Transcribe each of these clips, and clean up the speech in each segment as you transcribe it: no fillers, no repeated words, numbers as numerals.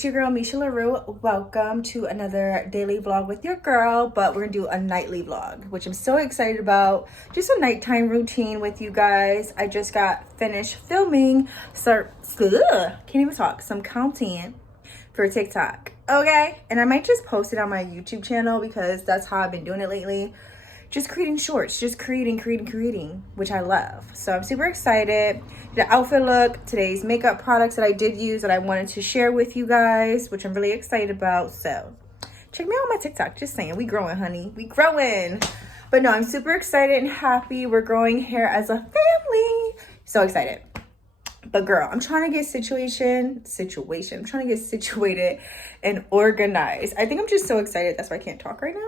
It's your girl Misha Larue. Welcome to another daily vlog with your girl, but we're gonna do a nightly vlog, which I'm so excited about. Just a nighttime routine with you guys. I just got finished filming can't even talk, some content for TikTok, okay? And I might just post it on my YouTube channel because that's how I've been doing it lately. Just creating shorts, just creating, which I love. So I'm super excited. The outfit look, today's makeup products that I did use that I wanted to share with you guys, which I'm really excited about. So check me out on my TikTok. Just saying, we growing, honey. We growing. But no, I'm super excited and happy. We're growing here as a family. So excited. But girl, I'm trying to get I'm trying to get situated and organized. I think I'm just so excited. That's why I can't talk right now.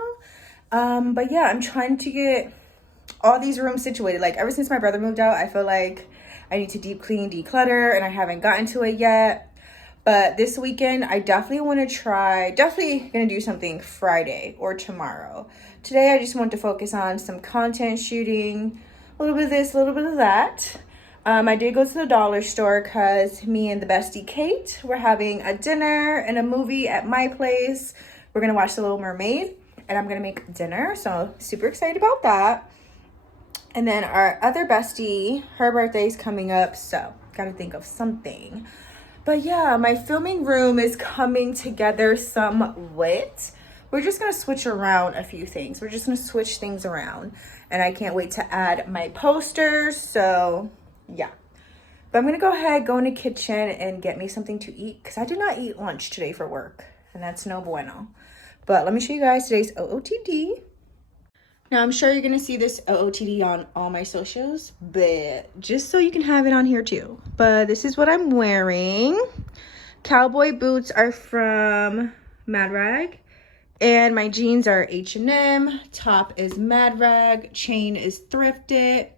But yeah, I'm trying to get all these rooms situated. Like ever since my brother moved out, I feel like I need to deep clean, declutter, and I haven't gotten to it yet. But this weekend, I definitely want to definitely gonna do something Friday or tomorrow. Today, I just want to focus on some content shooting, a little bit of this, a little bit of that. I did go to the dollar store because me and the bestie Kate were having a dinner and a movie at my place. We're gonna watch The Little Mermaid. And I'm gonna make dinner, so super excited about that. And then our other bestie, her birthday's coming up, so gotta think of something. But yeah, my filming room is coming together somewhat. We're just gonna switch around a few things. We're just gonna switch things around, and I can't wait to add my posters. So yeah, but I'm gonna go in the kitchen and get me something to eat because I did not eat lunch today for work, and that's no bueno. But let me show you guys today's OOTD. Now, I'm sure you're going to see this OOTD on all my socials, but just so you can have it on here too. But this is what I'm wearing. Cowboy boots are from Mad Rag. And my jeans are H&M. Top is Mad Rag. Chain is thrifted.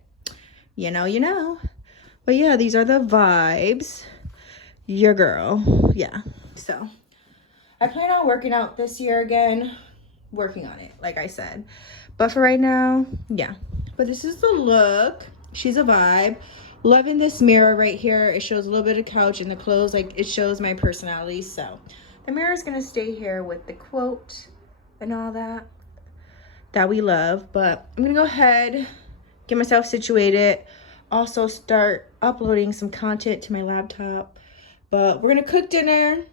You know. But yeah, these are the vibes. Your girl. Yeah, so I plan on working out this year again, working on it, like I said. But for right now, yeah. But this is the look. She's a vibe. Loving this mirror right here. It shows a little bit of couch and the clothes. Like, it shows my personality. So the mirror is going to stay here with the quote and all that we love. But I'm going to go ahead, get myself situated. Also start uploading some content to my laptop. But we're going to cook dinner.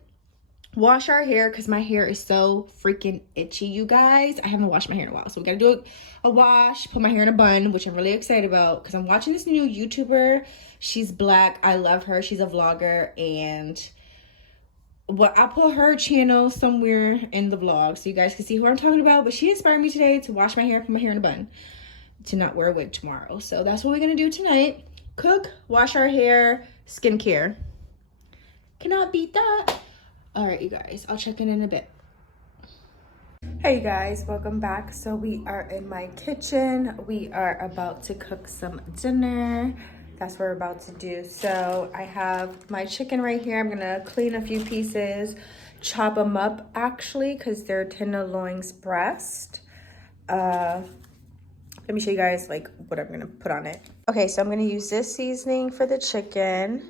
Wash our hair because my hair is so freaking itchy, you guys. I haven't washed my hair in a while, so we gotta do a wash, put my hair in a bun, which I'm really excited about because I'm watching this new YouTuber. She's black. I love her. She's a vlogger, and I'll put her channel somewhere in the vlog so you guys can see who I'm talking about. But she inspired me today to wash my hair, put my hair in a bun, to not wear a wig tomorrow. So that's what we're gonna do tonight. Cook, wash our hair, skincare. Cannot beat that. All right, you guys, I'll check in a bit. Hey, you guys, welcome back. So we are in my kitchen. We are about to cook some dinner. That's what we're about to do. So I have my chicken right here. I'm gonna clean a few pieces, chop them up actually, because they're tenderloins breast. Let me show you guys like what I'm gonna put on it. Okay, so I'm gonna use this seasoning for the chicken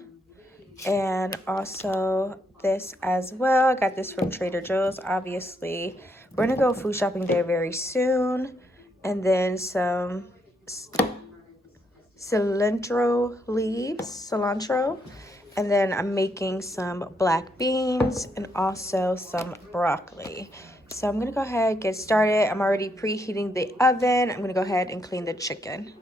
and also this as well. I got this from Trader Joe's, obviously. We're gonna go food shopping there very soon. And then some cilantro leaves. And then I'm making some black beans and also some broccoli. So I'm gonna go ahead and get started. I'm already preheating the oven. I'm gonna go ahead and clean the chicken.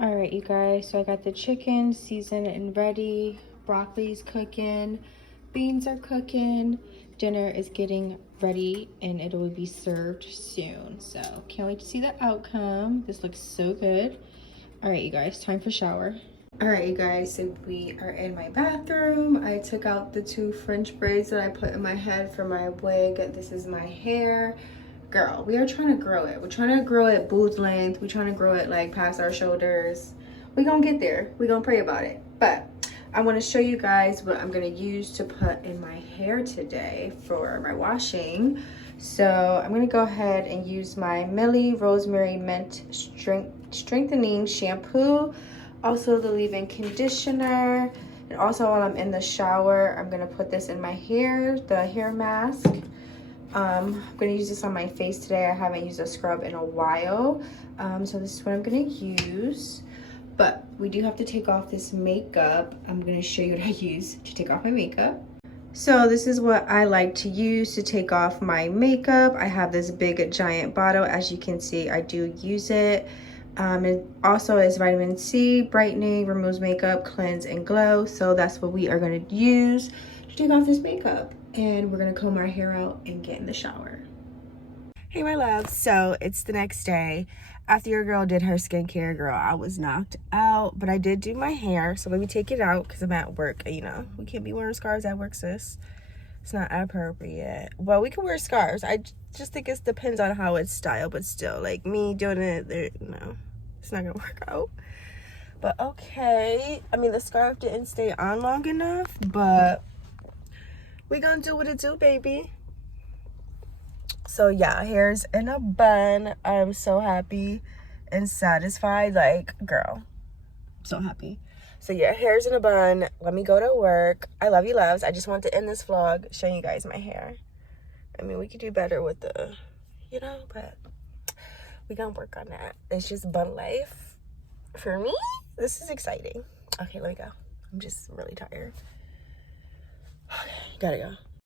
All right, you guys, so I got the chicken seasoned and ready. Broccoli's cooking. Beans are cooking. Dinner is getting ready and it will be served soon. So can't wait to see the outcome. This looks so good. All right, you guys, time for shower. All right, you guys, so we are in my bathroom. I took out the 2 French braids that I put in my head for my wig. This is my hair. Girl, we are trying to grow it. We're trying to grow it booth length. We're trying to grow it like past our shoulders. We're gonna get there. We're gonna pray about it. But I want to show you guys what I'm going to use to put in my hair today for my washing. So I'm going to go ahead and use my Millie Rosemary Mint Strengthening Shampoo. Also the leave-in conditioner. And also while I'm in the shower, I'm gonna put this in my hair, the hair mask. I'm gonna use this on my face today. I haven't used a scrub in a while. So this is what I'm gonna use. But we do have to take off this makeup. I'm gonna show you what I use to take off my makeup. So this is what I like to use to take off my makeup. I have this big giant bottle. As you can see, I do use it. It also is vitamin C, brightening, removes makeup, cleanse, and glow. So that's what we are gonna use to take off this makeup. And we're gonna comb our hair out and get in the shower. Hey my love, so it's the next day. After your girl did her skincare, girl, I was knocked out, but I did do my hair. So let me take it out because I'm at work. You know, we can't be wearing scarves at work, sis. It's not appropriate. Well, we can wear scarves. I just think it depends on how it's styled, but still, like me doing it, no, it's not gonna work out. But okay, I mean, the scarf didn't stay on long enough, but we gonna do what it do, baby. So yeah, hair's in a bun. I'm so happy and satisfied. Like, girl, I'm so happy. So yeah, hair's in a bun. Let me go to work. I love you, loves. I just want to end this vlog showing you guys my hair. I mean, we could do better with the, you know, but we gonna work on that. It's just bun life. For me, this is exciting. Okay, let me go. I'm just really tired. Okay, gotta go.